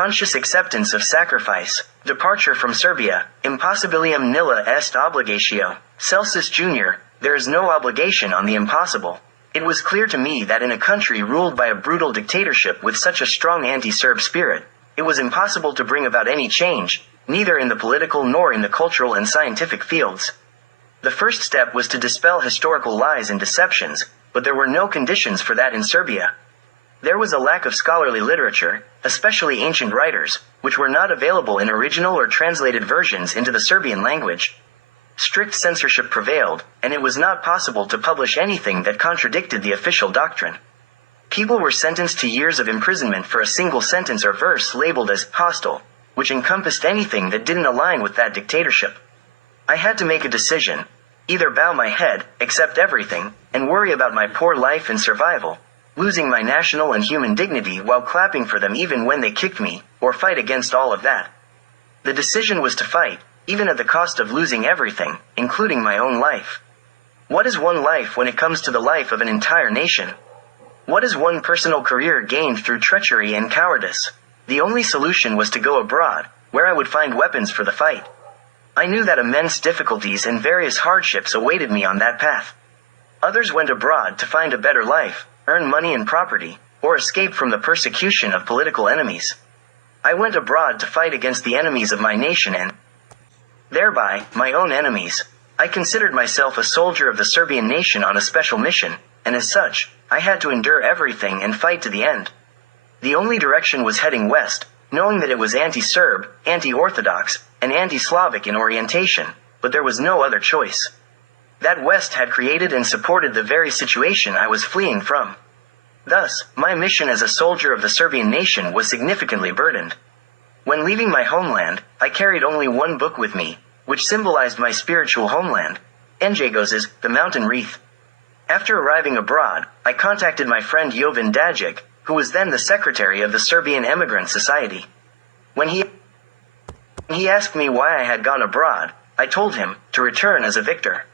conscious acceptance of sacrifice, departure from Serbia, impossibilium nihil est obligatio. Celsus Jr., there is no obligation on the impossible. It was clear to me that in a country ruled by a brutal dictatorship with such a strong anti-Serb spirit, it was impossible to bring about any change, neither in the political nor in the cultural and scientific fields. The first step was to dispel historical lies and deceptions, but there were no conditions for that in Serbia. There was a lack of scholarly literature, especially ancient writers, which were not available in original or translated versions into the Serbian language. Strict censorship prevailed, and it was not possible to publish anything that contradicted the official doctrine. People were sentenced to years of imprisonment for a single sentence or verse labeled as hostile, which encompassed anything that didn't align with that dictatorship. I had to make a decision: either bow my head, accept everything, and worry about my poor life and survival, losing my national and human dignity while clapping for them even when they kicked me, or fight against all of that. The decision was to fight, even at the cost of losing everything, including my own life. What is one life when it comes to the life of an entire nation? What is one personal career gained through treachery and cowardice? The only solution was to go abroad, where I would find weapons for the fight. I knew that immense difficulties and various hardships awaited me on that path. Others went abroad to find a better life, earn money and property, or escape from the persecution of political enemies. I went abroad to fight against the enemies of my nation and, thereby, my own enemies. I considered myself a soldier of the Serbian nation on a special mission, and as such, I had to endure everything and fight to the end. The only direction was heading west, knowing that it was anti-Serb, anti-Orthodox, and anti-Slavic in orientation, but there was no other choice. That west had created and supported the very situation I was fleeing from. Thus, my mission as a soldier of the Serbian nation was significantly burdened. When leaving my homeland, I carried only one book with me, which symbolized my spiritual homeland, Njegos's The Mountain Wreath. After arriving abroad, I contacted my friend Jovan I, who was then the secretary of the Serbian Emigrant Society. When he asked me why I had gone abroad, I told him, to return as a victor.